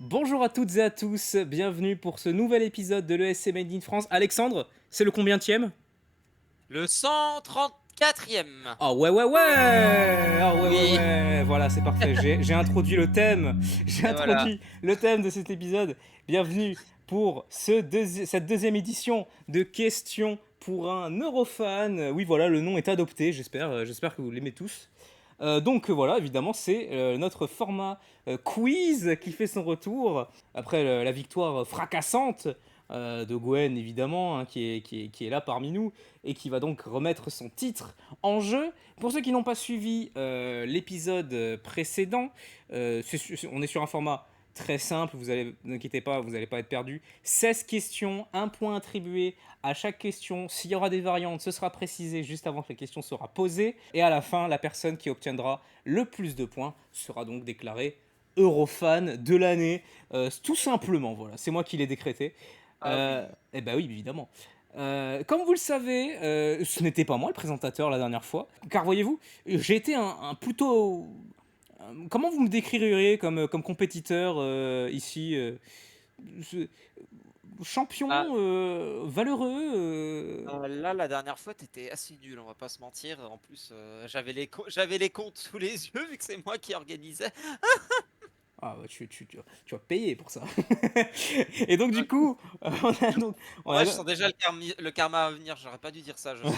Bonjour à toutes et à tous, bienvenue pour ce nouvel épisode de l'ESC Made in France. Alexandre, c'est le combientième? Le 134e. Ah ouais ouais ouais. Ah ouais ouais Oui, ouais. Voilà, c'est parfait. J'ai introduit le thème. J'ai et voilà. introduit le thème de cet épisode. Bienvenue pour cette deuxième édition de questions pour un Eurofan. Oui, voilà, le nom est adopté. J'espère que vous l'aimez tous. Donc voilà, évidemment, c'est notre format quiz qui fait son retour après la victoire fracassante de Gwen, évidemment, hein, qui est là parmi nous et qui va donc remettre son titre en jeu. Pour ceux qui n'ont pas suivi l'épisode précédent, on est sur un format très simple, vous inquiétez pas, vous n'allez pas être perdu. 16 questions, un point attribué à chaque question. S'il y aura des variantes, ce sera précisé juste avant que la question sera posée. Et à la fin, la personne qui obtiendra le plus de points sera donc déclarée Eurofan de l'année. Tout simplement, voilà, c'est moi qui l'ai décrété. Ah oui. Eh ben oui, évidemment. Comme vous le savez, ce n'était pas moi le présentateur la dernière fois, car voyez-vous, j'ai été un plutôt... Comment vous me décririez comme compétiteur ici ce- Champion, Ah, valeureux là, la dernière fois, t'étais assez nul, on va pas se mentir. En plus, j'avais les comptes sous les yeux vu que c'est moi qui organisais. Ah, bah, tu vas payer pour ça. Et donc, du coup, on a donc, on Moi, a, je sens déjà le karma à venir. J'aurais pas dû dire ça, je sens.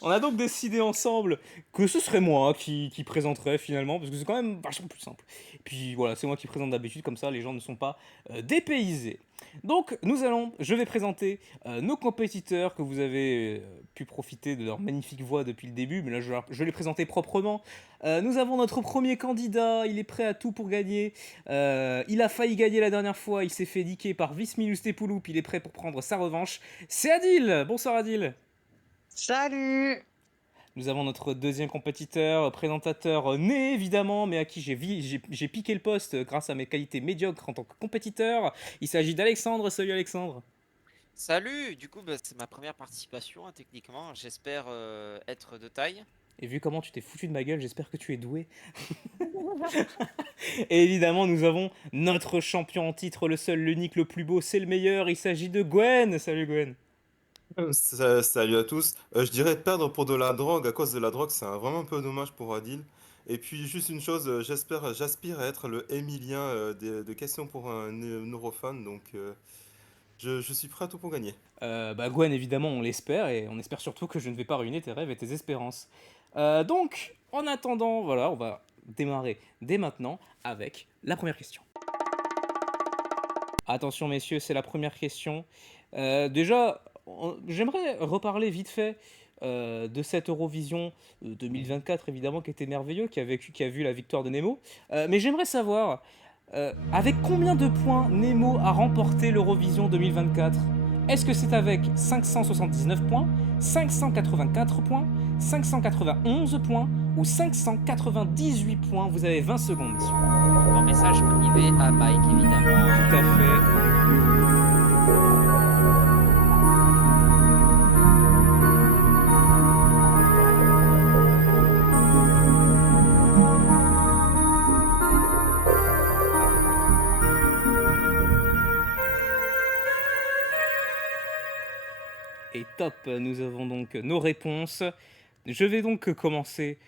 on a donc décidé ensemble que ce serait moi qui présenterais finalement, parce que c'est quand même vachement plus simple. Et puis voilà, c'est moi qui présente d'habitude, comme ça les gens ne sont pas dépaysés. Donc je vais présenter nos compétiteurs que vous avez pu profiter de leur magnifique voix depuis le début, mais là je vais les présenter proprement. Nous avons notre premier candidat, il est prêt à tout pour gagner. Il a failli gagner la dernière fois, il s'est fait niquer par Vismilus Tepouloup, il est prêt pour prendre sa revanche. C'est Adil. Bonsoir Adil. Salut! Nous avons notre deuxième compétiteur, présentateur né évidemment, mais à qui j'ai piqué le poste grâce à mes qualités médiocres en tant que compétiteur. Il s'agit d'Alexandre. Salut Alexandre. Salut! Du coup, bah, c'est ma première participation, hein, techniquement. J'espère être de taille. Et vu comment tu t'es foutu de ma gueule, j'espère que tu es doué. Et évidemment, nous avons notre champion en titre, le seul, l'unique, le plus beau, c'est le meilleur. Il s'agit de Gwen. Salut Gwen. Salut à tous. Je dirais perdre pour de la drogue à cause de la drogue, c'est vraiment un peu dommage pour Adil. Et puis juste une chose, j'aspire à être le Emilien des questions pour un neurophone, donc je suis prêt à tout pour gagner. Bah Gwen, évidemment, on l'espère, et on espère surtout que je ne vais pas ruiner tes rêves et tes espérances. Donc, en attendant, voilà, on va démarrer dès maintenant avec la première question. Attention messieurs, c'est la première question. Déjà, j'aimerais reparler vite fait de cette Eurovision 2024, évidemment, qui était merveilleux, qui a vu la victoire de Nemo. Mais j'aimerais savoir, avec combien de points Nemo a remporté l'Eurovision 2024? Est-ce que c'est avec 579 points, 584 points, 591 points ou 598 points? Vous avez 20 secondes, messieurs. Encore message privé à Mike, évidemment. Tout à fait. Et top, nous avons donc nos réponses. Je vais donc commencer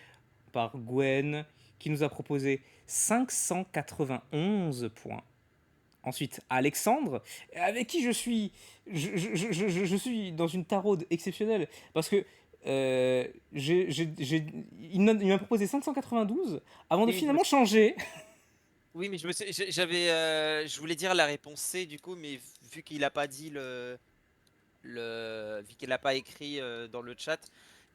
par Gwen, qui nous a proposé 591 points. Ensuite, Alexandre, avec qui je suis dans une taraude exceptionnelle, parce que il m'a proposé 592 avant de Oui, finalement changer. oui, mais je voulais dire la réponse C du coup, mais vu qu'il a pas dit vu qu'il a pas écrit dans le chat,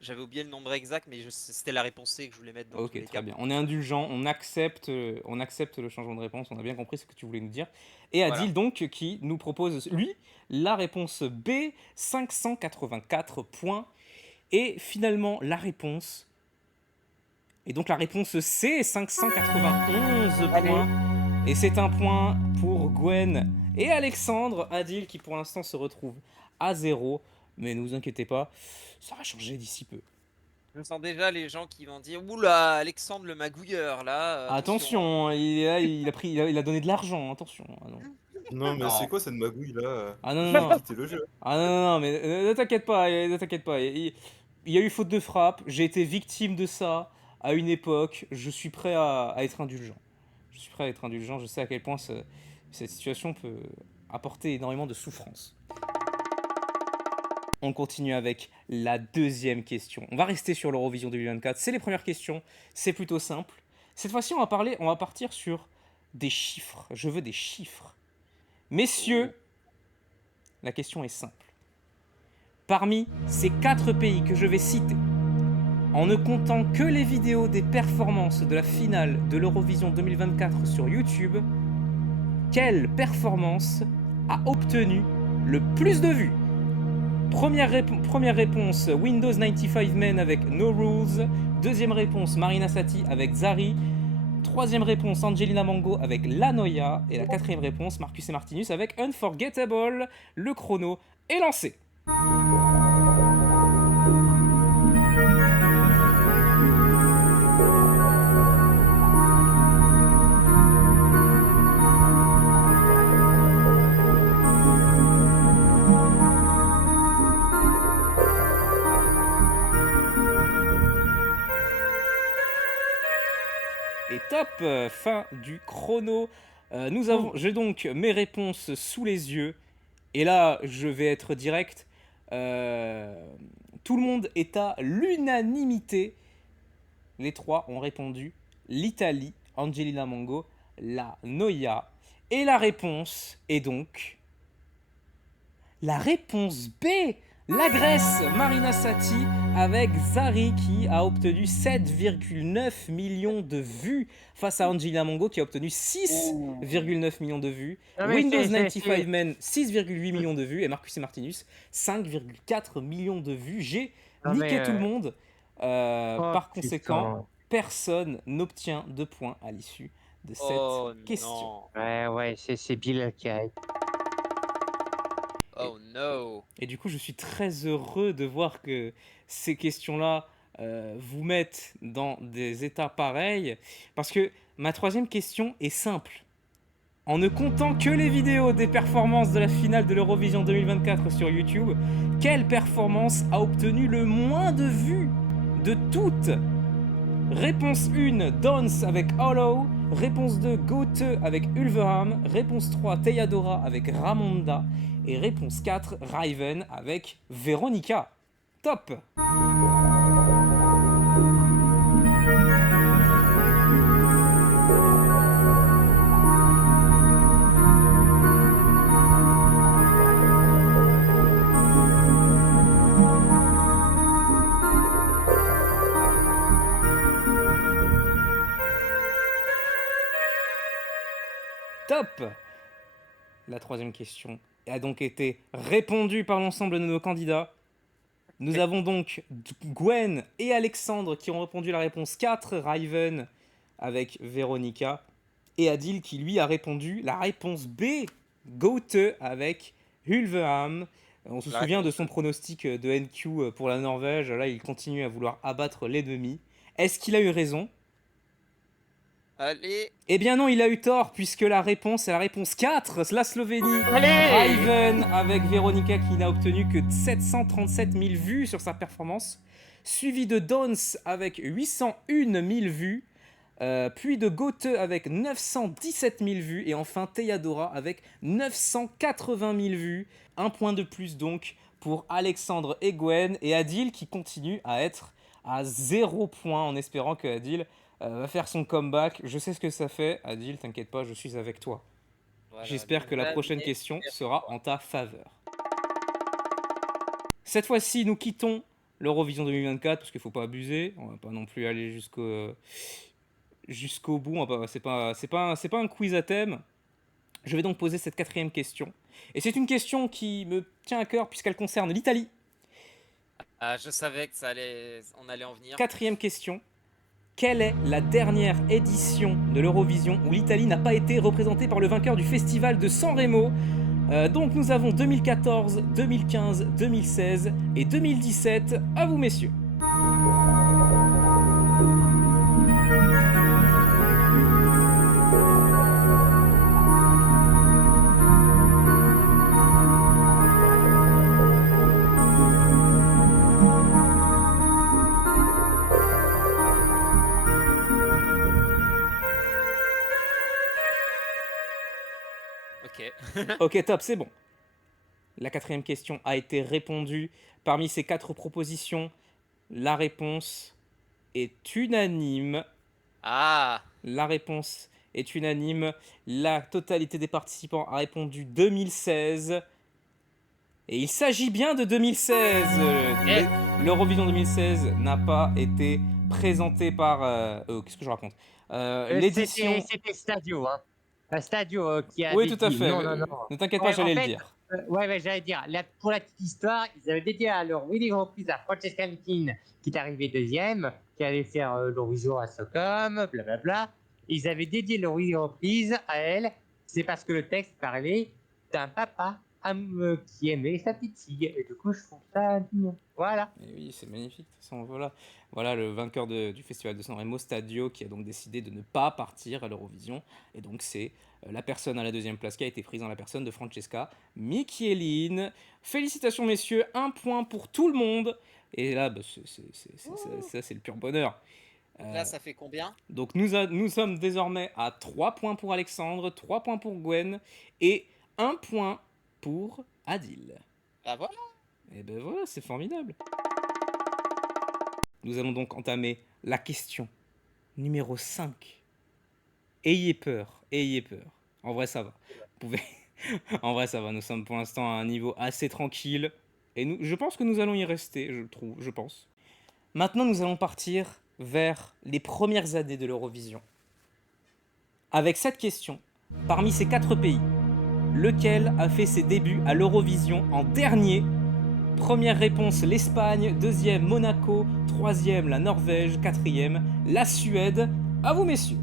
j'avais oublié le nombre exact, mais c'était la réponse C que je voulais mettre dans tous Ok, les très cas. bien. On est indulgent, on accepte le changement de réponse, on a bien compris ce que tu voulais nous dire. Et Voilà. Adil, donc, qui nous propose, lui, la réponse B, 584 points. Et finalement, la réponse... Et donc la réponse C, 591 Allez. points. Et c'est un point pour Gwen et Alexandre. Adil, qui pour l'instant se retrouve à 0. mais ne vous inquiétez pas, ça va changer d'ici peu. Je sens déjà les gens qui vont dire oula, Alexandre le magouilleur là. Attention, il est là, il a donné de l'argent, attention. Ah non. Non, mais Non. c'est quoi cette magouille là? Ah non, Je non, vais non. quitter le jeu. Ah non, non, non, mais ne t'inquiète pas, ne t'inquiète pas. Il y a eu faute de frappe, j'ai été victime de ça à une époque, je suis prêt à être indulgent. Je suis prêt à être indulgent, je sais à quel point cette situation peut apporter énormément de souffrance. On continue avec la deuxième question. On va rester sur l'Eurovision 2024, c'est les premières questions, c'est plutôt simple. Cette fois-ci, on va partir sur des chiffres, je veux des chiffres. Messieurs, la question est simple. Parmi ces 4 pays que je vais citer, en ne comptant que les vidéos des performances de la finale de l'Eurovision 2024 sur YouTube, quelle performance a obtenu le plus de vues? Première réponse, Windows 95 Men avec No Rules. Deuxième réponse, Marina Sati avec Zari. Troisième réponse, Angelina Mango avec La Noia. Et la quatrième réponse, Marcus et Martinus avec Unforgettable. Le chrono est lancé. Et top, fin du chrono. J'ai donc mes réponses sous les yeux. Et là, je vais être direct. Tout le monde est à l'unanimité. Les 3 ont répondu l'Italie, Angelina Mango, La Noia. Et la réponse est donc la réponse B. La Grèce, Marina Sati avec Zari qui a obtenu 7,9 millions de vues face à Angelina Mango qui a obtenu 6,9 millions de vues. Windows 95 Men 6,8 millions de vues et Marcus et Martinus 5,4 millions de vues. J'ai niqué tout le monde. Par conséquent, personne n'obtient de points à l'issue de cette question. Non. Ouais, c'est Bill qui a... Oh no. Et du coup, je suis très heureux de voir que ces questions-là vous mettent dans des états pareils. Parce que ma troisième question est simple. En ne comptant que les vidéos des performances de la finale de l'Eurovision 2024 sur YouTube, quelle performance a obtenu le moins de vues de toutes? Réponse 1, Dance avec Hollow. Réponse 2, Goethe avec Ulverham. Réponse 3, Teyadora avec Ramonda. Et réponse 4, Raven avec Veronica. Top! Top! La troisième question a donc été répondue par l'ensemble de nos candidats. Nous avons donc Gwen et Alexandre qui ont répondu la réponse 4, Raven avec Veronica, et Adil qui lui a répondu la réponse B, Goethe avec Ulverham. On se souvient de son pronostic de NQ pour la Norvège. Là, il continue à vouloir abattre l'ennemi. Est-ce qu'il a eu raison? Allez. Eh bien non, il a eu tort, puisque la réponse est la réponse 4, la Slovénie. Allez Raven avec Veronica qui n'a obtenu que 737 000 vues sur sa performance, suivi de Dance avec 801 000 vues, puis de Goethe avec 917 000 vues, et enfin Teyadora avec 980 000 vues. Un point de plus donc pour Alexandre et Gwen, et Adil qui continue à être à 0 points en espérant que Adil va faire son comeback. Je sais ce que ça fait, Adil, t'inquiète pas, je suis avec toi. Voilà, J'espère que la prochaine question sera en ta faveur. Cette fois-ci, nous quittons l'Eurovision 2024 parce qu'il ne faut pas abuser. On va pas non plus aller jusqu'au bout. C'est pas un quiz à thème. Je vais donc poser cette quatrième question. Et c'est une question qui me tient à cœur puisqu'elle concerne l'Italie. Je savais que on allait en venir. Quatrième question. Quelle est la dernière édition de l'Eurovision où l'Italie n'a pas été représentée par le vainqueur du festival de Sanremo, Donc nous avons 2014, 2015, 2016 et 2017. À vous messieurs. Ok. Ok, top, c'est bon. La quatrième question a été répondue. Parmi ces 4 propositions, la réponse est unanime. Ah, La réponse est unanime. La totalité des participants a répondu 2016. Et il s'agit bien de 2016. L'Eurovision 2016 n'a pas été présenté par... qu'est-ce que je raconte L'édition... C'était Stadio, hein. Stadio qui a Oui, tout à dédié. fait. Non, non, non. Ne t'inquiète pas, Ouais, j'allais en le fait, dire. ouais, j'allais dire. Pour la petite histoire, ils avaient dédié à leur Willy reprise à Francesca Nitin, qui est arrivée deuxième, qui allait faire l'Eurovision à Stockholm, blablabla. Ils avaient dédié leur Willy reprise à elle. C'est parce que le texte parlait d'un papa qui aimait sa petite fille. Et du coup, je trouve ça mignon. Voilà. Et oui, c'est magnifique. De toute façon, voilà le vainqueur du festival de Sanremo, Stadio, qui a donc décidé de ne pas partir à l'Eurovision. Et donc, c'est la personne à la deuxième place qui a été prise dans la personne de Francesca Michielin. Félicitations, messieurs. 1 point pour tout le monde. Et là, bah, ça, c'est le pur bonheur. là, ça fait combien? Donc, nous sommes désormais à 3 points pour Alexandre, 3 points pour Gwen et 1 point pour Adil. Ah voilà. Et ben voilà, c'est formidable. Nous allons donc entamer la question numéro 5. Ayez peur, ayez peur. En vrai, ça va. Vous pouvez... en vrai, ça va. Nous sommes pour l'instant à un niveau assez tranquille. Et je pense que nous allons y rester, je pense. Maintenant, nous allons partir vers les premières années de l'Eurovision. Avec cette question, parmi ces 4 pays, lequel a fait ses débuts à l'Eurovision en dernier? Première réponse, l'Espagne. Deuxième, Monaco. Troisième, la Norvège. Quatrième, la Suède. À vous, messieurs.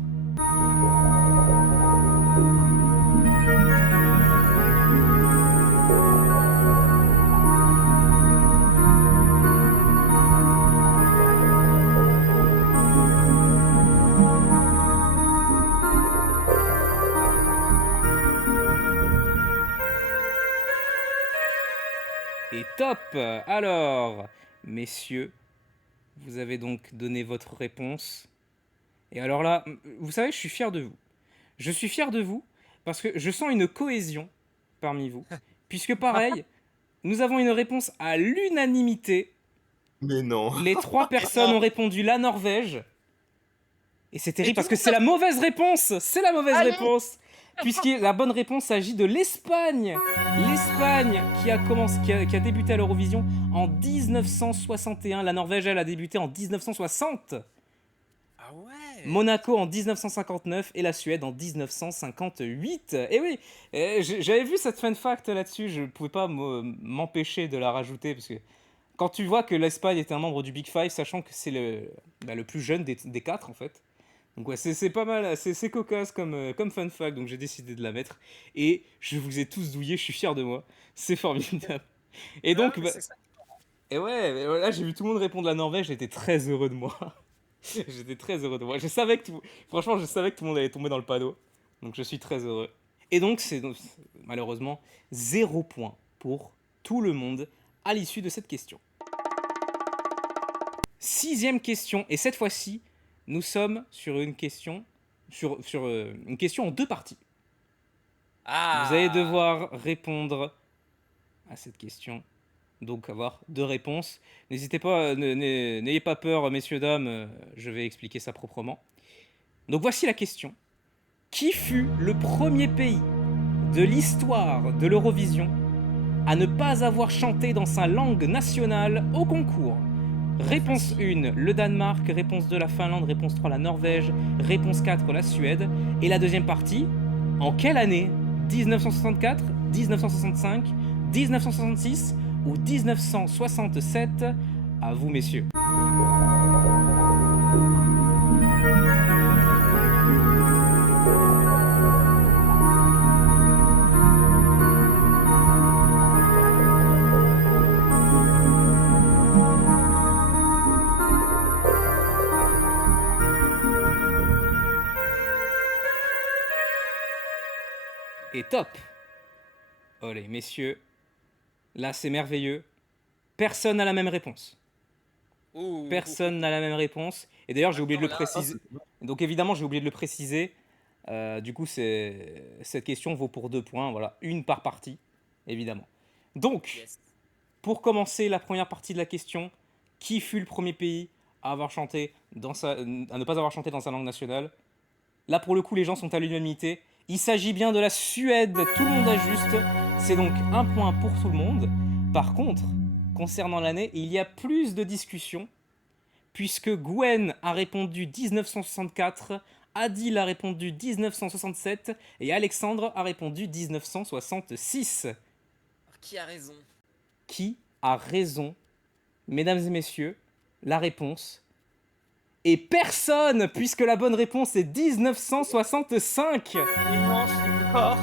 Et top! Alors, messieurs, vous avez donc donné votre réponse. Et alors là, vous savez, je suis fier de vous. Je suis fier de vous parce que je sens une cohésion parmi vous. Puisque pareil, nous avons une réponse à l'unanimité. Mais non. Les 3 personnes ont répondu la Norvège. Et c'est terrible parce que c'est la mauvaise réponse. C'est la mauvaise réponse. Puisque la bonne réponse s'agit de l'Espagne. L'Espagne qui a débuté à l'Eurovision en 1961. La Norvège, elle a débuté en 1960. Ah ouais. Monaco en 1959 et la Suède en 1958. Et oui, j'avais vu cette fun fact là-dessus, je ne pouvais pas m'empêcher de la rajouter parce que quand tu vois que l'Espagne était un membre du Big Five, sachant que c'est le plus jeune des 4 en fait. Donc ouais, c'est pas mal, c'est cocasse comme fun fact, donc j'ai décidé de la mettre. Et je vous ai tous douillé, je suis fier de moi. C'est formidable. Et donc, et ouais, là j'ai vu tout le monde répondre la Norvège, j'étais très heureux de moi. J'étais très heureux de moi. Franchement, je savais que tout le monde allait tomber dans le panneau. Donc je suis très heureux. Et donc, c'est malheureusement 0 point pour tout le monde à l'issue de cette question. 6e question, et cette fois-ci, nous sommes sur une question, une question en 2 parties. Ah. Vous allez devoir répondre à cette question, donc avoir 2 réponses. N'hésitez pas, n'ayez pas peur, messieurs, dames, je vais expliquer ça proprement. Donc voici la question. Qui fut le premier pays de l'histoire de l'Eurovision à ne pas avoir chanté dans sa langue nationale au concours? Réponse 1, le Danemark. Réponse 2, la Finlande. Réponse 3, la Norvège. Réponse 4, la Suède. Et la deuxième partie, en quelle année? 1964, 1965, 1966 ou 1967? À vous, messieurs. est top. Allez, messieurs, là c'est merveilleux. Personne n'a la même réponse. Ouh. Personne n'a la même réponse. Et d'ailleurs, j'ai oublié de le Attends, là, préciser. Donc évidemment, j'ai oublié de le préciser. Du coup, cette question vaut pour 2 points. Voilà, une par partie, évidemment. Donc, Yes. pour commencer la première partie de la question, qui fut le premier pays à avoir chanté à ne pas avoir chanté dans sa langue nationale? Là, pour le coup, les gens sont à l'unanimité. Il s'agit bien de la Suède. Tout le monde ajuste. C'est donc un point pour tout le monde. Par contre, concernant l'année, il y a plus de discussions, puisque Gwen a répondu 1964, Adil a répondu 1967 et Alexandre a répondu 1966. Qui a raison? Qui a raison? Mesdames et messieurs, la réponse est personne, puisque la bonne réponse est 1965. Et non, je suis mort.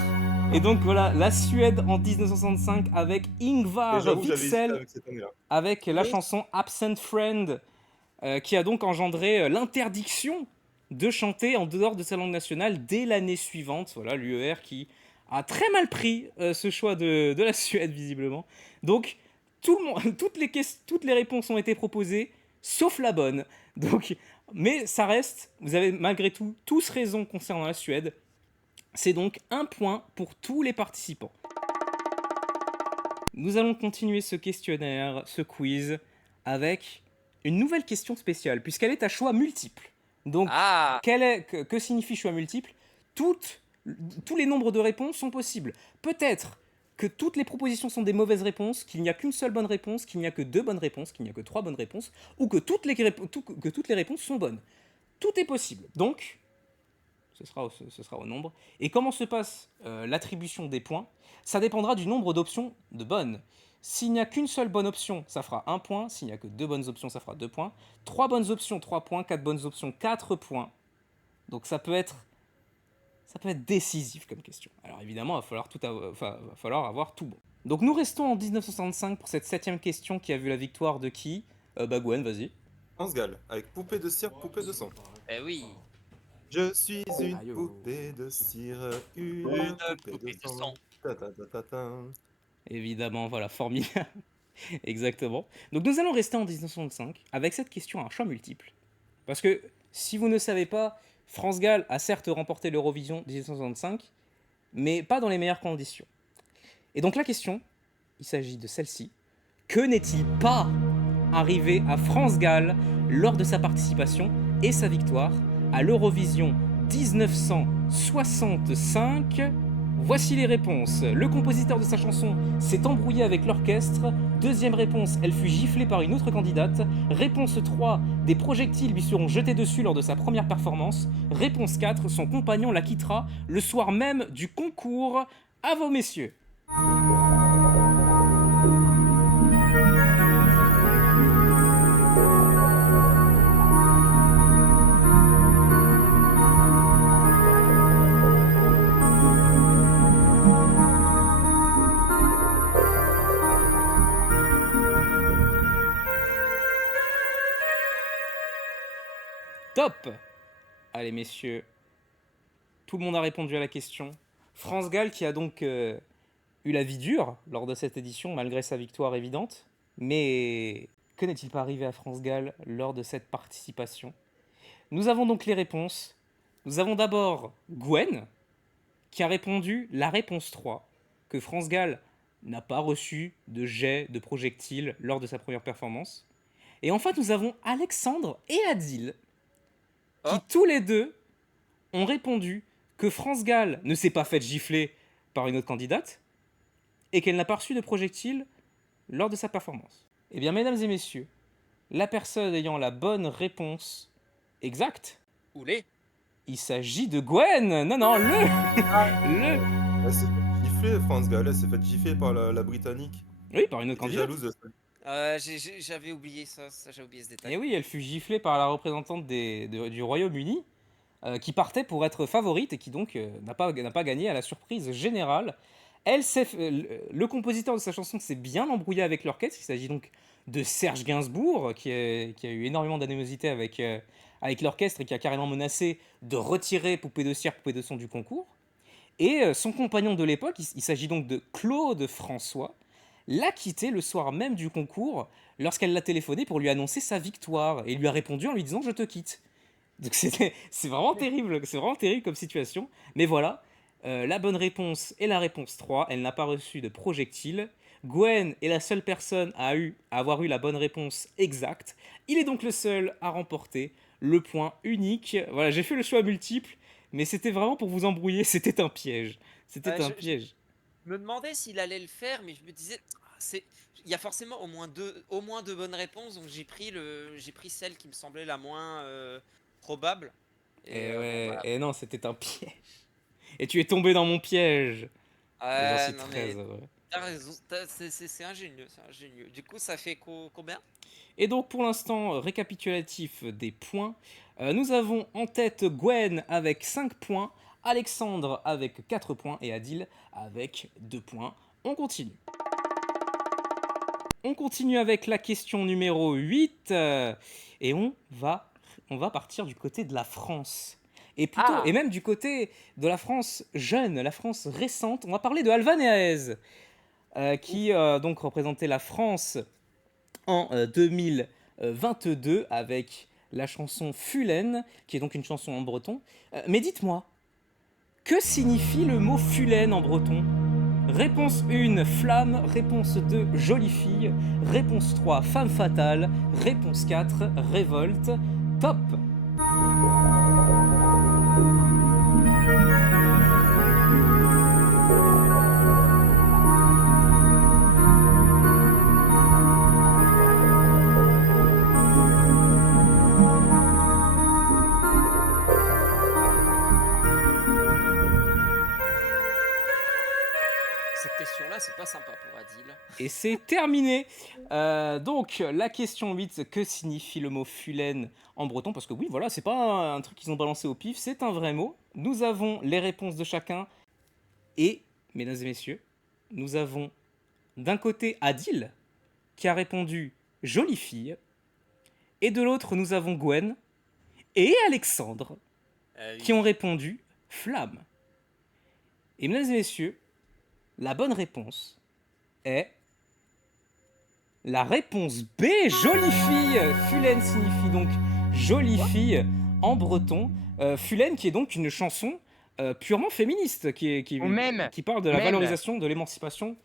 Et donc voilà, la Suède en 1965 avec Et Ingvar j'avoue, j'avais hésité Wixell avec cette année-là. avec la Oui. chanson Absent Friend, qui a donc engendré l'interdiction de chanter en dehors de sa langue nationale dès l'année suivante. Voilà, l'UER qui a très mal pris ce choix de la Suède, visiblement. Donc, tout le monde, toutes les réponses ont été proposées, sauf la bonne. Donc, mais ça reste, vous avez malgré tout tous raison concernant la Suède. C'est donc un point pour tous les participants. Nous allons continuer ce questionnaire, ce quiz, avec une nouvelle question spéciale, puisqu'elle est à choix multiple. Donc, Ah, que signifie choix multiple? Tous les nombres de réponses sont possibles. Peut-être que toutes les propositions sont des mauvaises réponses, qu'il n'y a qu'une seule bonne réponse, qu'il n'y a que 2 bonnes réponses, qu'il n'y a que 3 bonnes réponses, ou que toutes les réponses sont bonnes. Tout est possible. Donc, ce sera au nombre. Et comment se passe l'attribution des points? Ça dépendra du nombre d'options de bonnes. S'il n'y a qu'une seule bonne option, ça fera 1 point. S'il n'y a que 2 bonnes options, ça fera 2 points. 3 bonnes options, 3 points. 4 bonnes options, 4 points. Donc ça peut être décisif comme question. Alors évidemment, va falloir avoir tout bon. Donc nous restons en 1965 pour cette 7ème question qui a vu la victoire de qui? Gwen, vas-y. France Gall, avec poupée de cire, poupée de sang. eh oui. Je suis une Aïe, oh. poupée de cire, une Une poupée poupée de de sang. sang. Ta ta ta ta ta. Évidemment, voilà, formidable. Exactement. Donc nous allons rester en 1965 avec cette question à un choix multiple. Parce que si vous ne savez pas, France Gall a certes remporté l'Eurovision 1965, mais pas dans les meilleures conditions. Et donc la question, il s'agit de celle-ci. Que n'est-il pas arrivé à France Gall lors de sa participation et sa victoire à l'Eurovision 1965? Voici les réponses. Le compositeur de sa chanson s'est embrouillé avec l'orchestre. Deuxième réponse, elle fut giflée par une autre candidate. Réponse 3, des projectiles lui seront jetés dessus lors de sa première performance. Réponse 4, son compagnon la quittera le soir même du concours. À vos messieurs. Top! Allez messieurs, tout le monde a répondu à la question. France Gall qui a donc eu la vie dure lors de cette édition, malgré sa victoire évidente. Mais que n'est-il pas arrivé à France Gall lors de cette participation? Nous avons donc les réponses. Nous avons d'abord Gwen, qui a répondu la réponse 3, que France Gall n'a pas reçu de jet de projectile lors de sa première performance. Et enfin, nous avons Alexandre et Adil, qui Oh. tous les deux ont répondu que France Gall ne s'est pas faite gifler par une autre candidate et qu'elle n'a pas reçu de projectile lors de sa performance. Eh bien, mesdames et messieurs, la personne ayant la bonne réponse exacte, Oulé. il s'agit de Gwen. Non, le. Elle s'est fait gifler, France Gall, elle s'est fait gifler par la Britannique. Oui, par une autre T'es candidate. jalouse de ça. J'avais oublié ça, j'ai oublié ce détail. Et oui, elle fut giflée par la représentante du Royaume-Uni, qui partait pour être favorite et qui donc n'a pas gagné à la surprise générale. Le compositeur de sa chanson s'est bien embrouillé avec l'orchestre. Il s'agit donc de Serge Gainsbourg, qui a eu énormément d'animosité avec l'orchestre et qui a carrément menacé de retirer Poupée de cire, Poupée de son du concours. Et son compagnon de l'époque, il s'agit donc de Claude François, l'a quitté le soir même du concours lorsqu'elle l'a téléphoné pour lui annoncer sa victoire. Et il lui a répondu en lui disant « Je te quitte ». Donc c'est vraiment terrible comme situation. Mais voilà, la bonne réponse est la réponse 3. Elle n'a pas reçu de projectile. Gwen est la seule personne à avoir eu la bonne réponse exacte. Il est donc le seul à remporter le point unique. Voilà, j'ai fait le choix multiple, mais c'était vraiment pour vous embrouiller. C'était un piège. C'était un piège. Je me demandais s'il allait le faire, mais je me disais, il y a forcément au moins deux bonnes réponses, donc j'ai pris celle qui me semblait la moins probable. Et Bon, ouais, voilà. et non, c'était un piège. Et tu es tombé dans mon piège. Et j'en suis Non très mais heureux. t'as raison, c'est ingénieux, c'est ingénieux. Du coup, ça fait combien? Et donc pour l'instant, récapitulatif des points. Nous avons en tête Gwen avec 5 points, Alexandre avec 4 points et Adil avec 2 points. On continue. On continue avec la question numéro 8 et on va partir du côté de la France. Et même du côté de la France jeune, la France récente. On va parler de Alvan et Aez, qui donc représentait la France en 2022 avec la chanson Fulen, qui est donc une chanson en breton. Mais dites-moi, que signifie le mot Fulen en breton? Réponse 1, flamme. Réponse 2, jolie fille. Réponse 3, femme fatale. Réponse 4, révolte. Top. Cette question-là, c'est pas sympa pour Adil. Et c'est terminé. Donc, la question 8, que signifie le mot Fulen en breton? Parce que oui, voilà, c'est pas un truc qu'ils ont balancé au pif, c'est un vrai mot. Nous avons les réponses de chacun. Et, mesdames et messieurs, nous avons d'un côté Adil, qui a répondu jolie fille. Et de l'autre, nous avons Gwen et Alexandre, qui ont répondu flamme. Et mesdames et messieurs, la bonne réponse est la réponse B, jolie fille. Fulen signifie donc jolie fille en breton. Fulen qui est donc une chanson purement féministe, Ou même, qui parle de la même. valorisation, de l'émancipation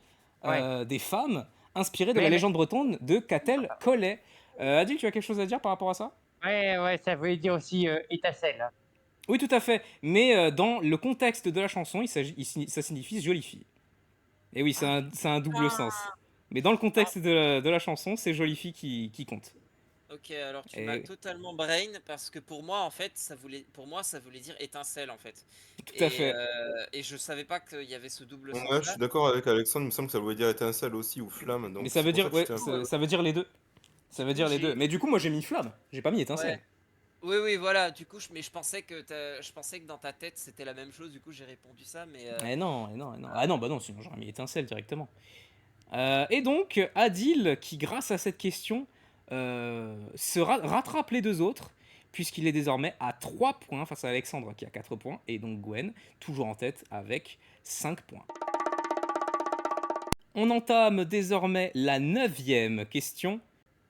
des femmes, inspirée de la Même. légende bretonne de Catel Collet. Adil, tu as quelque chose à dire par rapport à ça? Ouais, ça voulait dire aussi étincelle. Oui, tout à fait. Mais dans le contexte de la chanson, ça signifie jolie fille. Et oui, c'est un double sens. Mais dans le contexte de la chanson, c'est jolie fille qui compte. Ok, alors tu Et- m'as totalement brain parce que pour moi, en fait, ça voulait dire étincelle, en fait. Tout à fait. Et je savais pas qu'il y avait ce double Ouais, sens-là. je suis d'accord avec Alexandre, il me semble que ça voulait dire étincelle aussi ou flamme, Mais donc ça veut c'est pour dire, ça que ouais, j'étais un peu... ça veut dire les deux. Ça veut Du dire coup, les deux. Mais du coup, moi j'ai mis flamme. J'ai pas mis étincelle. Ouais. Oui, voilà. Du coup, mais je pensais que dans ta tête c'était la même chose. Du coup, j'ai répondu ça, mais Eh non, eh non, eh non. Ah non, bah non, sinon j'aurais mis étincelle directement. Et donc, Adil, qui grâce à cette question rattrape les deux autres, puisqu'il est désormais à 3 points face à Alexandre qui a 4 points, et donc Gwen, toujours en tête avec 5 points. On entame désormais la 9e question,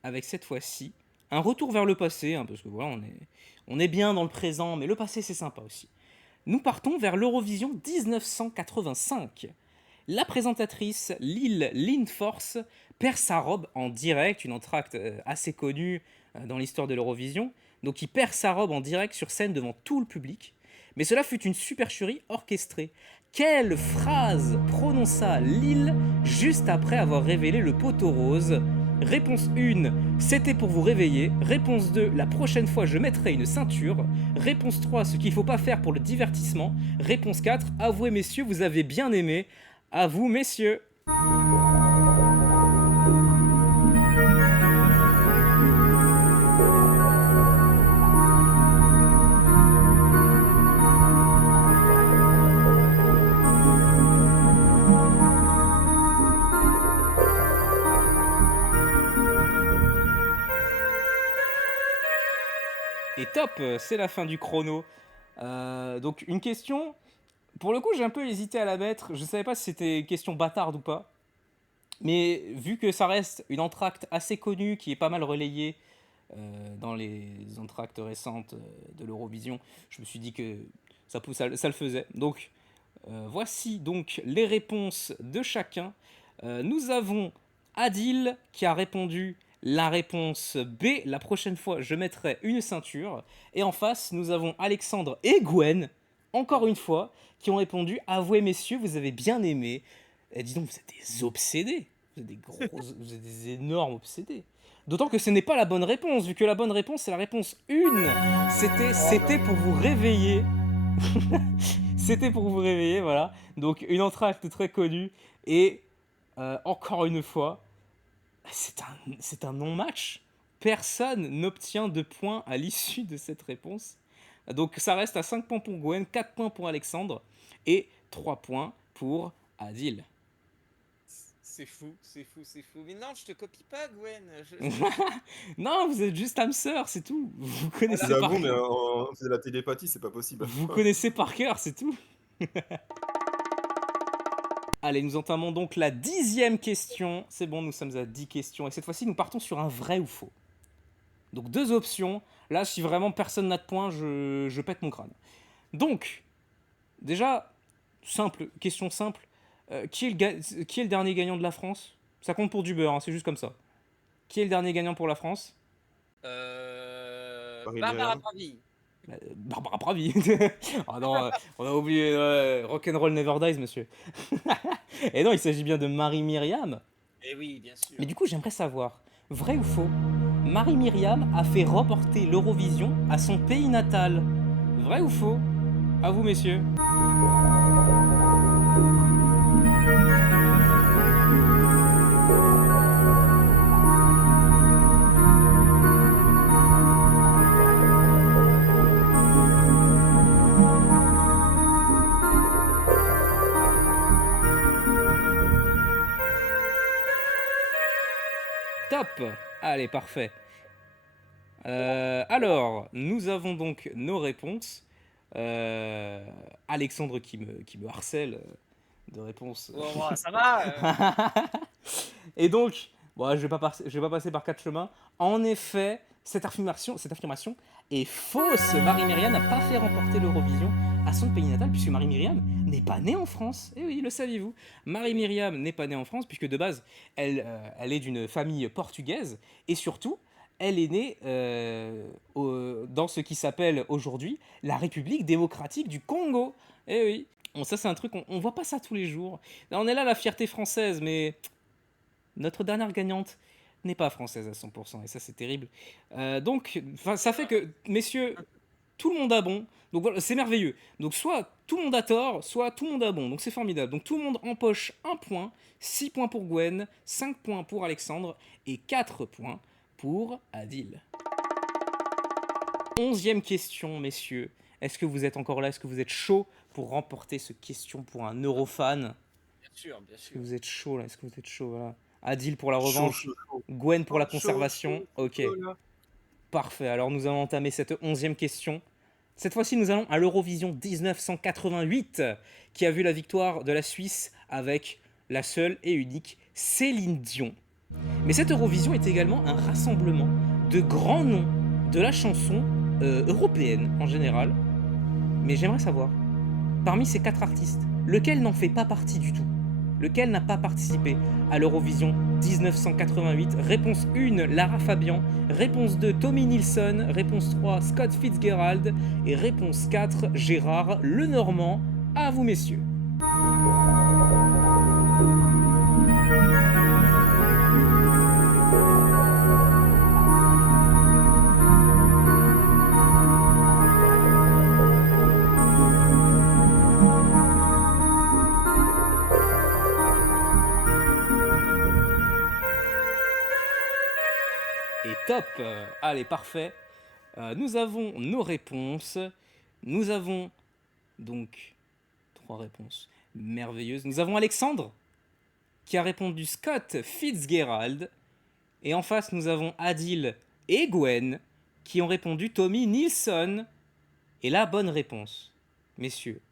avec cette fois-ci un retour vers le passé, hein, parce que voilà, on est bien dans le présent, mais le passé c'est sympa aussi. Nous partons vers l'Eurovision 1985. La présentatrice Lil Lindfors perd sa robe en direct, une entracte assez connue dans l'histoire de l'Eurovision. Donc il perd sa robe en direct sur scène devant tout le public. Mais cela fut une supercherie orchestrée. Quelle phrase prononça Lil juste après avoir révélé le poteau rose? Réponse 1, c'était pour vous réveiller. Réponse 2, la prochaine fois je mettrai une ceinture. Réponse 3, ce qu'il faut pas faire pour le divertissement. Réponse 4, avouez messieurs, vous avez bien aimé. À vous, messieurs. Et top, c'est la fin du chrono. Donc une question Pour le coup, j'ai un peu hésité à la mettre. Je savais pas si c'était question bâtarde ou pas. Mais vu que ça reste une entracte assez connue, qui est pas mal relayée dans les entractes récentes de l'Eurovision, je me suis dit que ça le faisait. Donc, voici donc les réponses de chacun. Nous avons Adil qui a répondu la réponse B. La prochaine fois, je mettrai une ceinture. Et en face, nous avons Alexandre et Gwen, encore une fois, qui ont répondu avouez, messieurs, vous avez bien aimé. Et dis donc, vous êtes des obsédés. Vous êtes des gros, vous êtes des énormes obsédés. D'autant que ce n'est pas la bonne réponse, vu que la bonne réponse, c'est la réponse 1. C'était pour vous réveiller. C'était pour vous réveiller, voilà. Donc, une entracte très connue. Et encore une fois, c'est un non-match. Personne n'obtient de points à l'issue de cette réponse. Donc, ça reste à 5 points pour Gwen, 4 points pour Alexandre et 3 points pour Adil. C'est fou, c'est fou, c'est fou. Mais non, je te copie pas, Gwen. Non, vous êtes juste âme sœur, c'est tout. Vous connaissez par J'avoue, mais cœur. on faisait la télépathie, c'est pas possible. Vous connaissez par cœur, c'est tout. Allez, nous entamons donc la 10e question. C'est bon, nous sommes à 10 questions. Et cette fois-ci, nous partons sur un vrai ou faux. Donc 2 options. Là, si vraiment personne n'a de points, je pète mon crâne. Donc, déjà, question simple. Qui est le dernier gagnant de la France? Ça compte pour du beurre, hein, c'est juste comme ça. Qui est le dernier gagnant pour la France? Barbara Pravi. Barbara Pravi. Ah non, on a oublié Rock'n'Roll Never Dies, monsieur. Et non, il s'agit bien de Marie-Myriam. Eh oui, bien sûr. Mais du coup, j'aimerais savoir, vrai ou faux, Marie-Myriam a fait reporter l'Eurovision à son pays natal. Vrai ou faux? À vous, messieurs. Top. Allez, parfait. Alors, nous avons donc nos réponses. Alexandre qui me harcèle de réponses. Oh, ça va. Et donc, bon, je vais pas passer par 4 chemins. En effet, cette affirmation est fausse. Marie-Myriam n'a pas fait remporter l'Eurovision à son pays natal, puisque Marie-Myriam n'est pas née en France. Et oui, le saviez-vous? Marie-Myriam n'est pas née en France, puisque de base, elle est d'une famille portugaise, et surtout, elle est née dans ce qui s'appelle aujourd'hui la République démocratique du Congo. Et oui. Bon, ça, c'est un truc, on voit pas ça tous les jours. Là, on est là, la fierté française, mais notre dernière gagnante n'est pas française à 100%, et ça, c'est terrible. Donc, ça fait que, messieurs, tout le monde a bon. Donc voilà, c'est merveilleux. Donc soit tout le monde a tort, soit tout le monde a bon. Donc c'est formidable. Donc tout le monde empoche 1 point, 6 points pour Gwen, 5 points pour Alexandre et 4 points pour Adil. 11e question, messieurs. Est-ce que vous êtes encore là? Est-ce que vous êtes chaud pour remporter ce question pour un Eurofan? Bien sûr, bien Est-ce que sûr. vous êtes chaud là? Est-ce que vous êtes chaud voilà. Adil pour la revanche, Gwen pour la conservation. Ok, parfait. Alors nous allons entamer cette 11e question. Cette fois-ci, nous allons à l'Eurovision 1988, qui a vu la victoire de la Suisse avec la seule et unique Céline Dion. Mais cette Eurovision est également un rassemblement de grands noms de la chanson européenne en général. Mais j'aimerais savoir, parmi ces 4 artistes, lequel n'en fait pas partie du tout? Lequel n'a pas participé à l'Eurovision 1988? Réponse 1, Lara Fabian. Réponse 2, Tommy Nilsson. Réponse 3, Scott Fitzgerald. Et réponse 4, Gérard Lenormand. À vous, messieurs. Et top. Allez, parfait. Nous avons nos réponses. Nous avons donc 3 réponses merveilleuses. Nous avons Alexandre qui a répondu Scott Fitzgerald. Et en face, nous avons Adil et Gwen qui ont répondu Tommy Nilsson. Et la bonne réponse, messieurs,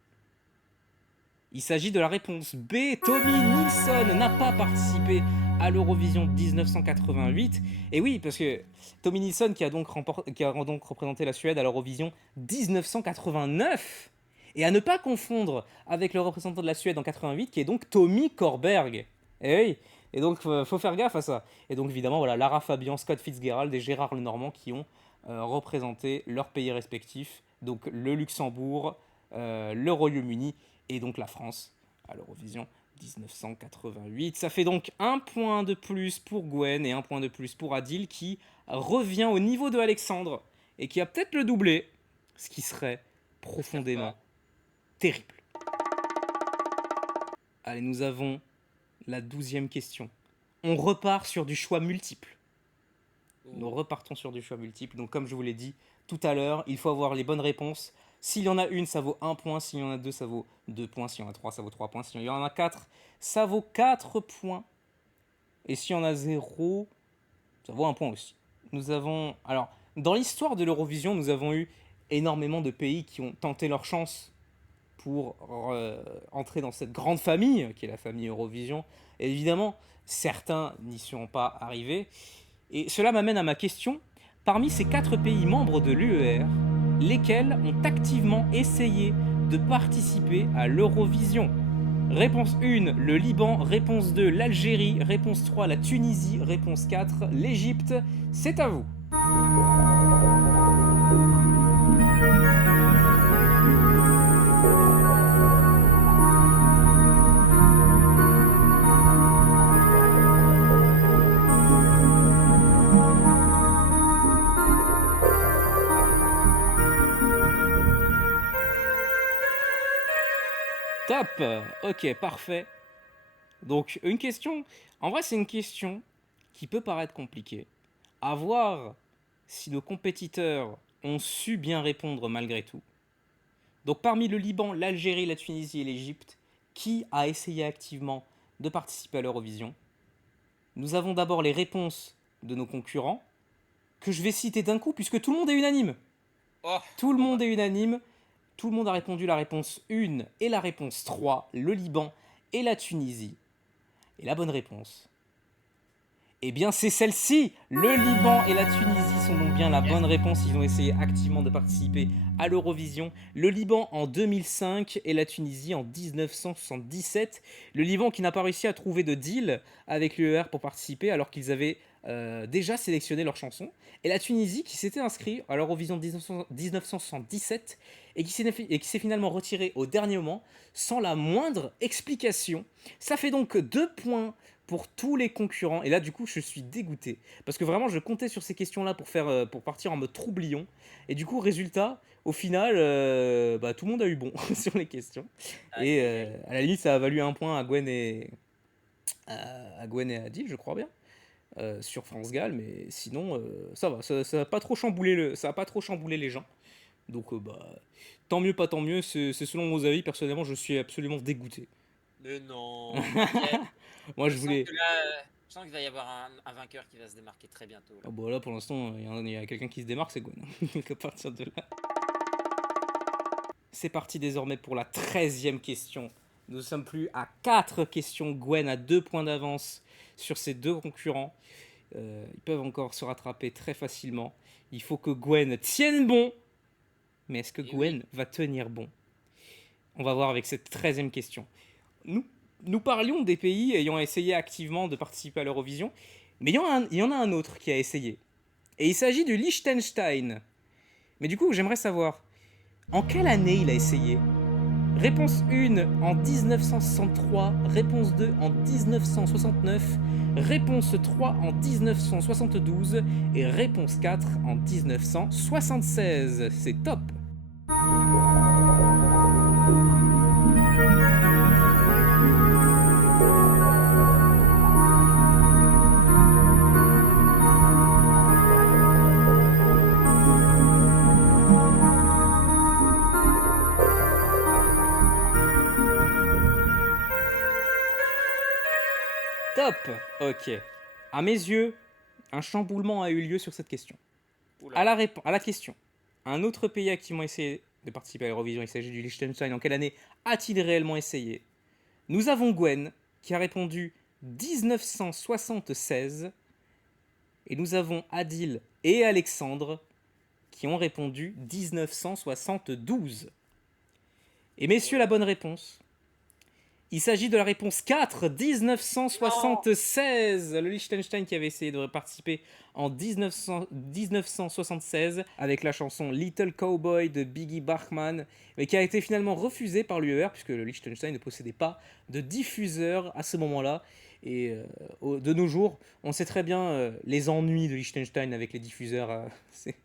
Il s'agit de la réponse B. Tommy Nilsson n'a pas participé à l'Eurovision 1988. Et oui, parce que Tommy Nilsson qui a donc représenté la Suède à l'Eurovision 1989. Et à ne pas confondre avec le représentant de la Suède en 88 qui est donc Tommy Körberg. Et oui, et donc faut faire gaffe à ça. Et donc évidemment, voilà, Lara Fabian, Scott Fitzgerald et Gérard Lenormand qui ont représenté leurs pays respectifs. Donc le Luxembourg, le Royaume-Uni et donc la France à l'Eurovision 1988. Ça fait donc un point de plus pour Gwen et un point de plus pour Adil qui revient au niveau de Alexandre et qui a peut-être le doublé, ce qui serait profondément terrible. Allez, nous avons la 12e question. On repart sur du choix multiple. Nous repartons sur du choix multiple. Donc comme je vous l'ai dit tout à l'heure, il faut avoir les bonnes réponses. S'il y en a une, ça vaut 1 point. S'il y en a 2, ça vaut 2 points. S'il y en a 3, ça vaut 3 points. S'il y en a 4, ça vaut 4 points. Et s'il y en a 0, ça vaut 1 point aussi. Nous avons... Alors, dans l'histoire de l'Eurovision, nous avons eu énormément de pays qui ont tenté leur chance pour entrer dans cette grande famille, qui est la famille Eurovision. Et évidemment, certains n'y sont pas arrivés. Et cela m'amène à ma question. Parmi ces 4 pays membres de l'UER, lesquels ont activement essayé de participer à l'Eurovision? Réponse 1, le Liban. Réponse 2, l'Algérie. Réponse 3, la Tunisie. Réponse 4, l'Égypte. C'est à vous. Top. Ok, parfait. Donc, une question... En vrai, c'est une question qui peut paraître compliquée. À voir si nos compétiteurs ont su bien répondre malgré tout. Donc, parmi le Liban, l'Algérie, la Tunisie et l'Égypte, qui a essayé activement de participer à l'Eurovision? Nous avons d'abord les réponses de nos concurrents, que je vais citer d'un coup, puisque tout le monde est unanime. Tout le monde est unanime. Tout le monde a répondu la réponse 1 et la réponse 3, le Liban et la Tunisie. Et la bonne réponse, eh bien c'est celle-ci. Le Liban et la Tunisie sont donc bien la bonne réponse. Ils ont essayé activement de participer à l'Eurovision. Le Liban en 2005 et la Tunisie en 1977. Le Liban qui n'a pas réussi à trouver de deal avec l'UER pour participer alors qu'ils avaient déjà sélectionné leur chanson. Et la Tunisie qui s'était inscrite à l'Eurovision 1977 et qui s'est finalement retirée au dernier moment sans la moindre explication. Ça fait donc 2 points pour tous les concurrents. Et là, du coup, je suis dégoûté. Parce que vraiment, je comptais sur ces questions-là pour partir en mode troublion. Et du coup, résultat, au final, tout le monde a eu bon sur les questions. Et à la limite, ça a valu 1 point à Gwen et à Adil, je crois bien. Sur France Gall, mais sinon, ça va. Ça n'a pas trop chamboulé les gens. Donc, tant mieux, pas tant mieux. C'est selon vos avis. Personnellement, je suis absolument dégoûté. Mais non. Moi, je voulais... Je sens qu'il va y avoir un vainqueur qui va se démarquer très bientôt. Là. Oh, bah là, pour l'instant, il y a quelqu'un qui se démarque, c'est Gwen. Donc, à partir de là... C'est parti désormais pour la 13e question. Nous sommes plus à 4 questions. Gwen a 2 points d'avance sur ses 2 concurrents. Ils peuvent encore se rattraper très facilement. Il faut que Gwen tienne bon. Mais est-ce que Gwen va tenir bon? On va voir avec cette 13e question. Nous parlions des pays ayant essayé activement de participer à l'Eurovision, mais il y en a un autre qui a essayé. Et il s'agit du Liechtenstein. Mais du coup, j'aimerais savoir, en quelle année il a essayé? Réponse 1 en 1963, réponse 2 en 1969, réponse 3 en 1972 et réponse 4 en 1976. C'est top! Top. Ok. À mes yeux, un chamboulement a eu lieu sur cette question. À la question, un autre pays activement essayé de participer à l'Eurovision. Il s'agit du Liechtenstein. En quelle année a-t-il réellement essayé? Nous avons Gwen qui a répondu 1976. Et nous avons Adil et Alexandre qui ont répondu 1972. Et messieurs, la bonne réponse, il s'agit de la réponse 4, 1976. Le Liechtenstein qui avait essayé de participer en 1976 avec la chanson Little Cowboy de Biggie Bachman, mais qui a été finalement refusée par l'UER puisque le Liechtenstein ne possédait pas de diffuseur à ce moment-là. Et de nos jours, on sait très bien les ennuis de Liechtenstein avec les diffuseurs. C'est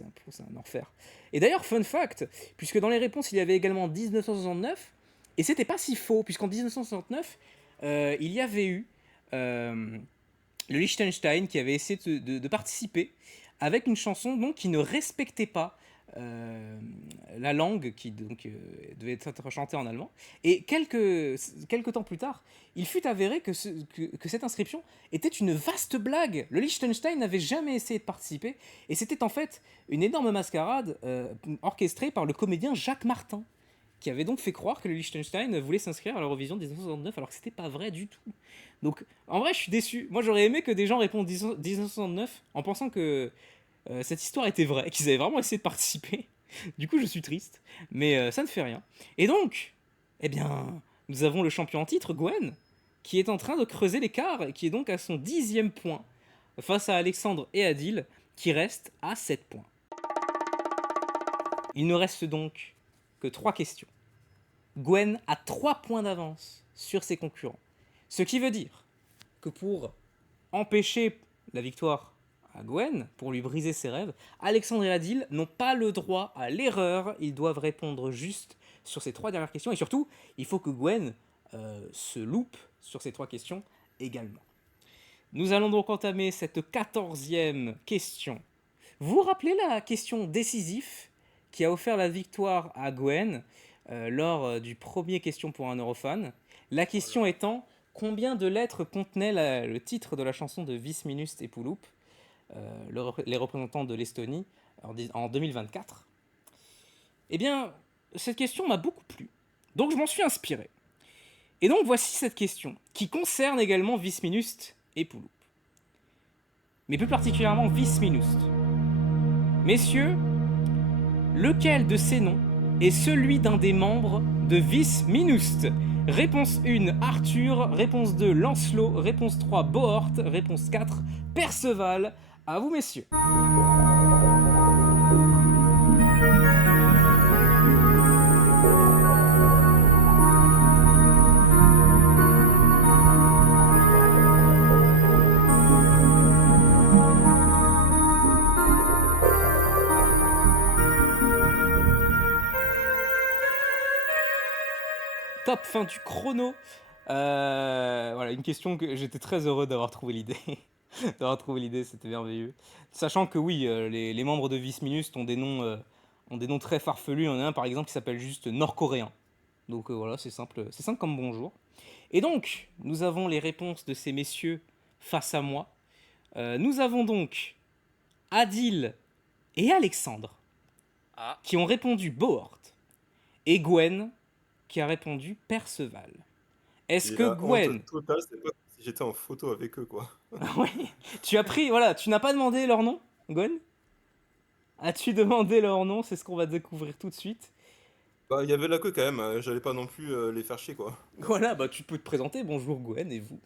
un enfer. Et d'ailleurs, fun fact, puisque dans les réponses, il y avait également 1969, et c'était pas si faux, puisqu'en 1969, il y avait eu le Liechtenstein qui avait essayé de participer avec une chanson donc, qui ne respectait pas la langue qui donc, devait être chantée en allemand. Et quelques temps plus tard, il fut avéré que cette inscription était une vaste blague. Le Liechtenstein n'avait jamais essayé de participer, et c'était en fait une énorme mascarade orchestrée par le comédien Jacques Martin, qui avait donc fait croire que le Liechtenstein voulait s'inscrire à l'Eurovision 1969, alors que c'était pas vrai du tout. Donc, en vrai, je suis déçu. Moi, j'aurais aimé que des gens répondent 1969 en pensant que cette histoire était vraie, qu'ils avaient vraiment essayé de participer. Du coup, je suis triste, mais ça ne fait rien. Et donc, eh bien, nous avons le champion en titre, Gwen, qui est en train de creuser l'écart, et qui est donc à son 10e point, face à Alexandre et Adil, qui restent à 7 points. Il ne reste donc que 3 questions. Gwen a 3 points d'avance sur ses concurrents. Ce qui veut dire que pour empêcher la victoire à Gwen, pour lui briser ses rêves, Alexandre et Adil n'ont pas le droit à l'erreur. Ils doivent répondre juste sur ces 3 dernières questions. Et surtout, il faut que Gwen se loupe sur ces 3 questions également. Nous allons donc entamer cette 14e question. Vous vous rappelez la question décisive qui a offert la victoire à Gwen lors du premier question pour un Eurofan. La question étant, combien de lettres contenait le titre de la chanson de Vis Minust et Pouloup, les représentants de l'Estonie, en 2024? Eh bien, cette question m'a beaucoup plu, donc je m'en suis inspiré. Et donc voici cette question, qui concerne également Vis Minust et Pouloup. Mais plus particulièrement Vis Minust. Messieurs, lequel de ces noms est celui d'un des membres de Vis Minust? Réponse 1, Arthur. Réponse 2, Lancelot. Réponse 3, Bohort. Réponse 4, Perceval. À vous, messieurs. Top, fin du chrono. Voilà, une question que j'étais très heureux d'avoir trouvé l'idée. C'était merveilleux. Sachant que oui, les membres de Vis Minust ont des noms très farfelus. Il y en a un par exemple qui s'appelle juste nord-coréen. Donc voilà, c'est simple comme bonjour. Et donc, nous avons les réponses de ces messieurs face à moi. Nous avons donc Adil et Alexandre qui ont répondu Bohort, et Gwen qui a répondu Perceval. Est-ce Et que la Gwen... honte totale, c'est pas comme si j'étais en photo avec eux, quoi. Oui, tu n'as pas demandé leur nom, Gwen? As-tu demandé leur nom? C'est ce qu'on va découvrir tout de suite. Bah, il y avait la queue quand même, j'allais pas non plus les faire chier, quoi. Voilà, bah tu peux te présenter. Bonjour Gwen, et vous?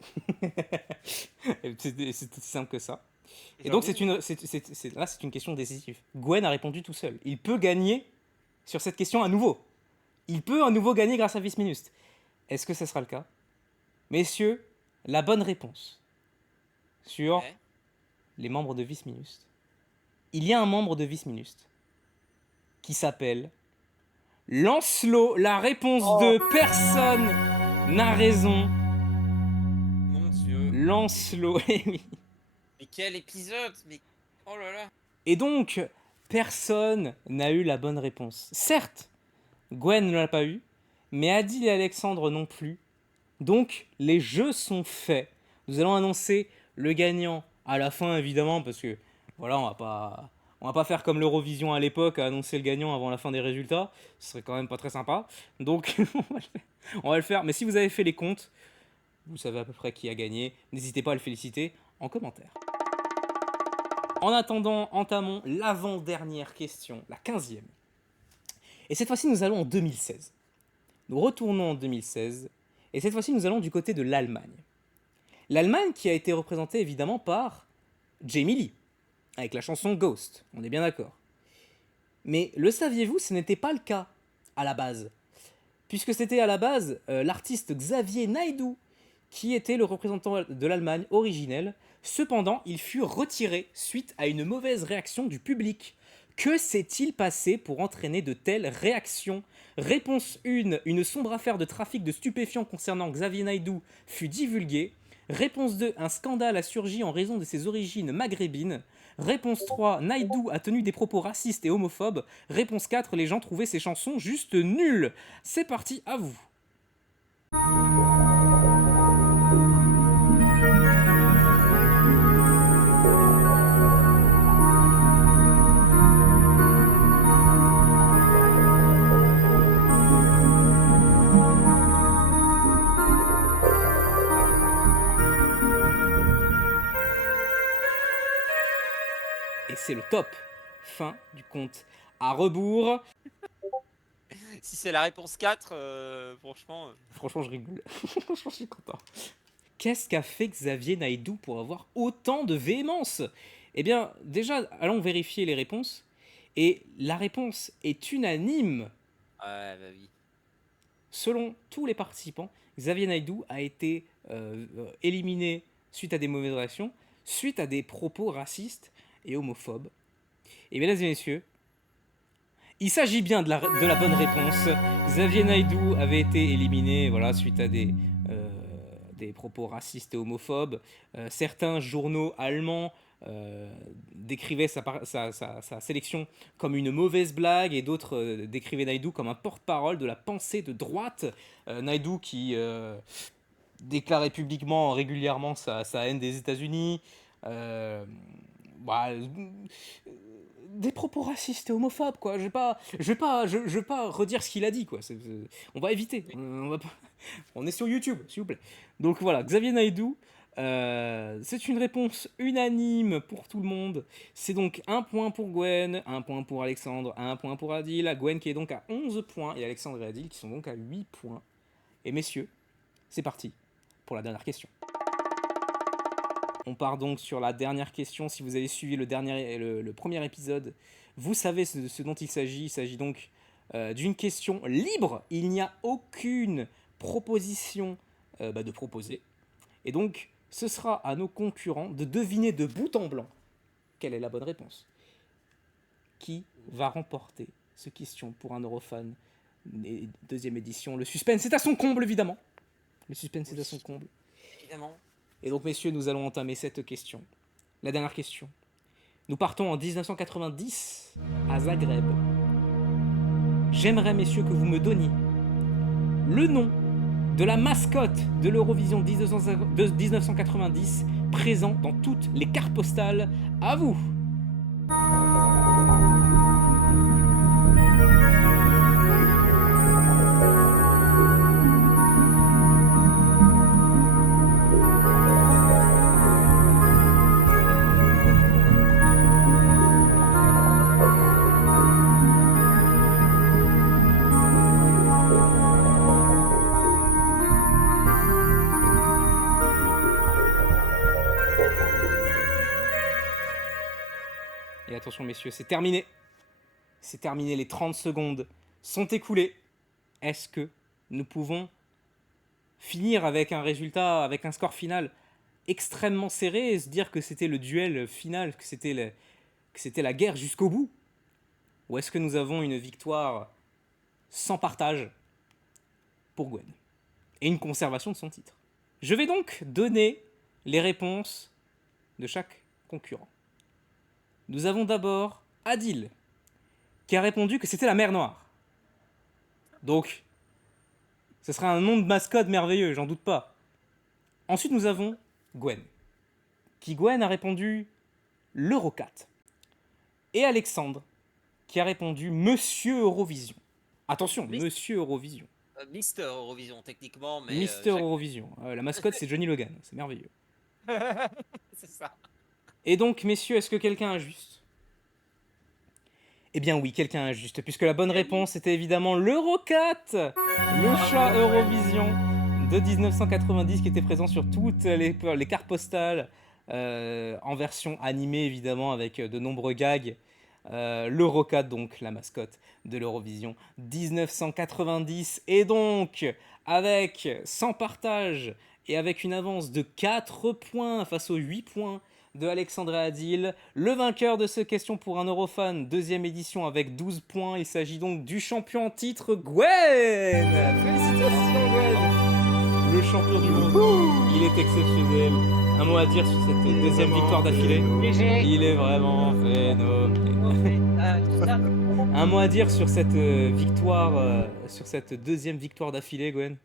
C'est aussi simple que ça. Et donc là, c'est une question décisive. Gwen a répondu tout seul. Il peut gagner sur cette question à nouveau. Il peut à nouveau gagner grâce à Vis Minust. Est-ce que ce sera le cas? Messieurs, la bonne réponse sur les membres de Vis Minust. Il y a un membre de Vis Minust qui s'appelle Lancelot. La réponse de personne n'a raison. Mon Dieu. Lancelot, eh oui. Mais quel épisode? Mais oh là là. Et donc, personne n'a eu la bonne réponse. Certes, Gwen ne l'a pas eu, mais Adil et Alexandre non plus. Donc, les jeux sont faits. Nous allons annoncer le gagnant à la fin, évidemment, parce que voilà, on On va pas faire comme l'Eurovision à l'époque, à annoncer le gagnant avant la fin des résultats. Ce serait quand même pas très sympa. Donc, on va le faire. Mais si vous avez fait les comptes, vous savez à peu près qui a gagné. N'hésitez pas à le féliciter en commentaire. En attendant, entamons l'avant-dernière question, la 15e. Et cette fois-ci, nous allons en 2016. Nous retournons en 2016. Et cette fois-ci, nous allons du côté de l'Allemagne. L'Allemagne qui a été représentée évidemment par Jamie Lee, avec la chanson Ghost, on est bien d'accord. Mais le saviez-vous, ce n'était pas le cas à la base. Puisque c'était à la base l'artiste Xavier Naidoo qui était le représentant de l'Allemagne originelle. Cependant, il fut retiré suite à une mauvaise réaction du public. Que s'est-il passé pour entraîner de telles réactions? Réponse 1, une sombre affaire de trafic de stupéfiants concernant Xavier Naidoo fut divulguée. Réponse 2, un scandale a surgi en raison de ses origines maghrébines. Réponse 3, Naidoo a tenu des propos racistes et homophobes. Réponse 4, les gens trouvaient ses chansons juste nulles. C'est parti, à vous. Et c'est le top. Fin du compte à rebours. Si c'est la réponse 4, franchement. Franchement, je rigole. Franchement, je suis content. Qu'est-ce qu'a fait Xavier Naidoo pour avoir autant de véhémence? Eh bien, déjà, allons vérifier les réponses. Et la réponse est unanime. Ouais, bah oui. Selon tous les participants, Xavier Naidoo a été éliminé suite à des mauvaises réactions, suite à des propos racistes et homophobes. Et mesdames et messieurs, il s'agit bien de la bonne réponse. Xavier Naidoo avait été éliminé voilà, suite à des propos racistes et homophobes. Certains journaux allemands décrivaient sa sélection comme une mauvaise blague et d'autres décrivaient Naidoo comme un porte-parole de la pensée de droite. Naidoo qui déclarait publiquement régulièrement sa haine des États-Unis. Des propos racistes et homophobes, quoi. Je vais pas redire ce qu'il a dit, quoi. On va éviter. On est sur YouTube, s'il vous plaît. Donc voilà, Xavier Naidoo, c'est une réponse unanime pour tout le monde. C'est donc 1 point pour Gwen, 1 point pour Alexandre, 1 point pour Adil. Gwen qui est donc à 11 points et Alexandre et Adil qui sont donc à 8 points. Et messieurs, c'est parti pour la dernière question. On part donc sur la dernière question. Si vous avez suivi le premier épisode, vous savez ce dont il s'agit. Il s'agit donc d'une question libre. Il n'y a aucune proposition de proposer. Et donc, ce sera à nos concurrents de deviner de bout en blanc quelle est la bonne réponse. Qui va remporter ce question pour un Eurofan deuxième édition? Le suspense est à son comble, évidemment. Le suspense est à son comble. Évidemment. Et donc, messieurs, nous allons entamer cette question. La dernière question. Nous partons en 1990 à Zagreb. J'aimerais, messieurs, que vous me donniez le nom de la mascotte de l'Eurovision de 1990 présent dans toutes les cartes postales. À vous! Et attention messieurs, c'est terminé. C'est terminé, les 30 secondes sont écoulées. Est-ce que nous pouvons finir avec un résultat, avec un score final extrêmement serré et se dire que c'était le duel final, que c'était la guerre jusqu'au bout? Ou est-ce que nous avons une victoire sans partage pour Gwen et une conservation de son titre? Je vais donc donner les réponses de chaque concurrent. Nous avons d'abord Adil, qui a répondu que c'était la mer Noire. Donc, ce sera un nom de mascotte merveilleux, j'en doute pas. Ensuite, nous avons Gwen, qui Gwen a répondu l'Eurocat. Et Alexandre, qui a répondu Monsieur Eurovision. Attention, Mis- Monsieur Eurovision. Mister Eurovision, techniquement, mais. Mister Eurovision. La mascotte, c'est Johnny Logan. C'est merveilleux. C'est ça. Et donc, messieurs, est-ce que quelqu'un a juste? Eh bien oui, quelqu'un a juste, puisque la bonne réponse était évidemment l'Eurocat, le chat Eurovision de 1990 qui était présent sur toutes les cartes postales, en version animée évidemment avec de nombreux gags. L'Eurocat, donc la mascotte de l'Eurovision 1990, et donc avec 100 partages et avec une avance de 4 points face aux 8 points de Alexandre et Adil, le vainqueur de ce question pour un Eurofan, deuxième édition avec 12 points. Il s'agit donc du champion en titre, Gwen. Félicitations Gwen, le champion du monde. Il est exceptionnel. Un mot à dire sur cette deuxième victoire d'affilée. GG. Il est vraiment phénoménal. Un mot à dire sur cette victoire, sur cette deuxième victoire d'affilée, Gwen.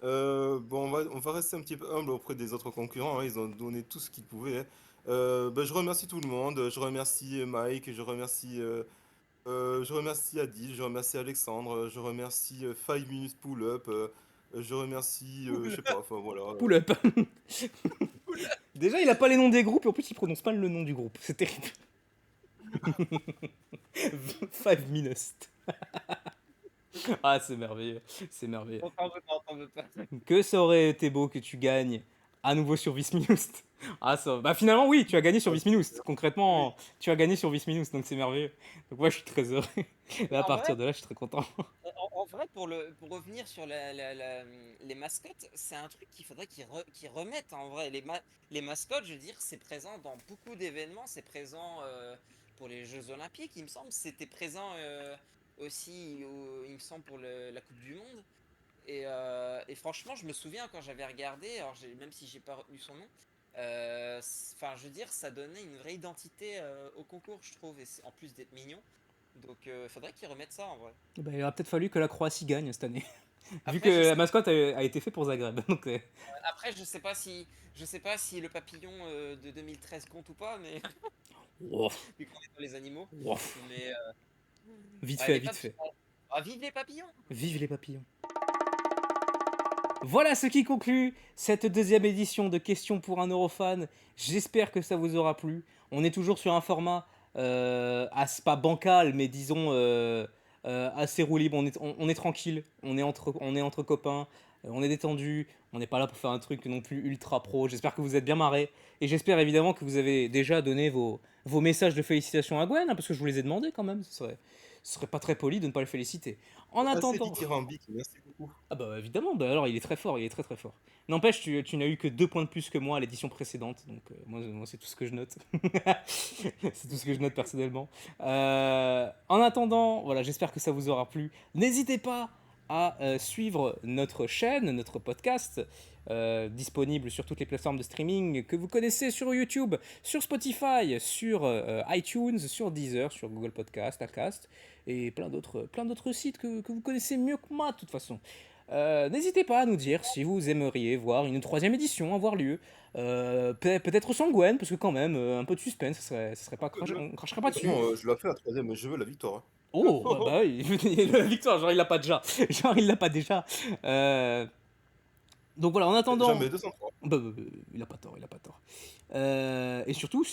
Bon, on va rester un petit peu humble auprès des autres concurrents, hein, ils ont donné tout ce qu'ils pouvaient. Je remercie tout le monde, je remercie Mike, je remercie Adil, je remercie Alexandre, je remercie 5 Minutes Pull Up, je remercie, je sais pas, enfin voilà. Pull up. Déjà, il a pas les noms des groupes et en plus, il prononce pas le nom du groupe. C'est terrible. 5 minutes. Ah, c'est merveilleux. C'est merveilleux. On t'en veut pas. Que ça aurait été beau que tu gagnes à nouveau sur Vis Minus. Ah, ça... Bah, finalement, oui, tu as gagné sur Vis Minus. Concrètement, tu as gagné sur Vis Minus, donc c'est merveilleux. Donc, moi, je suis très heureux. Là, à En partir vrai, de là, je suis très content. en vrai, pour revenir sur les mascottes, c'est un truc qu'il faudrait qu'ils remettent en vrai. Les mascottes, je veux dire, c'est présent dans beaucoup d'événements. C'est présent pour les Jeux Olympiques, il me semble. C'était présent aussi, il me semble, pour la Coupe du Monde. Et franchement, je me souviens quand j'avais regardé, alors même si j'ai pas retenu son nom, enfin, je veux dire, ça donnait une vraie identité au concours, je trouve, et en plus d'être mignon. Donc, faudrait qu'ils remettent ça en vrai. Bah, il aurait peut-être fallu que la Croatie gagne cette année. Vu Après, que je la sais, mascotte a été faite pour Zagreb. Donc, après, je sais pas si le papillon de 2013 compte ou pas, mais ouf, vu qu'on est dans les animaux. ouf. Mais Vite ouais, fait, les vite papillons. fait. Ah, vive les papillons! Vive les papillons. Voilà ce qui conclut cette deuxième édition de Questions pour un Eurofan. J'espère que ça vous aura plu. On est toujours sur un format pas bancal, mais disons assez roue libre. On est tranquille, on est entre copains, on est détendu. On n'est pas là pour faire un truc non plus ultra pro. J'espère que vous êtes bien marrés. Et j'espère évidemment que vous avez déjà donné vos messages de félicitations à Gwen, hein, parce que je vous les ai demandés quand même. Ce serait pas très poli de ne pas le féliciter. En Assez attendant... dithyrambique, merci beaucoup. Ah bah évidemment, bah alors il est très fort, il est très très fort. N'empêche, tu n'as eu que 2 points de plus que moi à l'édition précédente, donc moi c'est tout ce que je note. C'est tout ce que je note personnellement. En attendant, voilà, j'espère que ça vous aura plu. N'hésitez pas à suivre notre chaîne, notre podcast, disponible sur toutes les plateformes de streaming que vous connaissez, sur YouTube, sur Spotify, sur iTunes, sur Deezer, sur Google Podcast, Acast, et plein d'autres sites que vous connaissez mieux que moi de toute façon. N'hésitez pas à nous dire si vous aimeriez voir une 3e édition avoir lieu. Peut-être sans Gwen, parce que quand même, un peu de suspense, ça serait pas on cracherait pas dessus. Non, je la fais la troisième, mais je veux la victoire, hein. Oh, bah oui, la victoire, genre il l'a pas déjà. Genre il l'a pas déjà. Donc voilà, en attendant... Jamais 203. Il a pas tort, il a pas tort. Et surtout,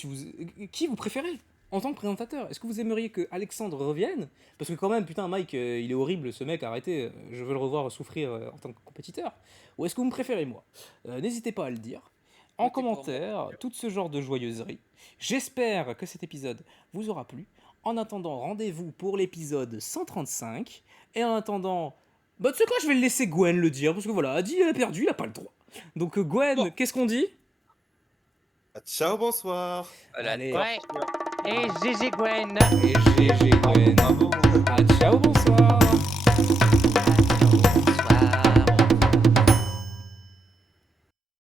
qui vous préférez en tant que présentateur? Est-ce que vous aimeriez que Alexandre revienne? Parce que quand même, putain, Mike, il est horrible, ce mec, arrêtez. Je veux le revoir souffrir en tant que compétiteur. Ou est-ce que vous me préférez, moi? N'hésitez pas à le dire. En Votez pour moi. commentaire, tout ce genre de joyeuserie. J'espère que cet épisode vous aura plu. En attendant, rendez-vous pour l'épisode 135. Et en attendant... Bah tu sais quoi, je vais le laisser Gwen le dire, parce que voilà, Adi elle a perdu, il a pas le droit. Donc Gwen, Bon. qu'est-ce qu'on dit? Ah, ciao, bonsoir. Voilà. Allez, Ouais. Et GG Gwen. et GG Gwen. Bravo. Ah, ciao, bonsoir.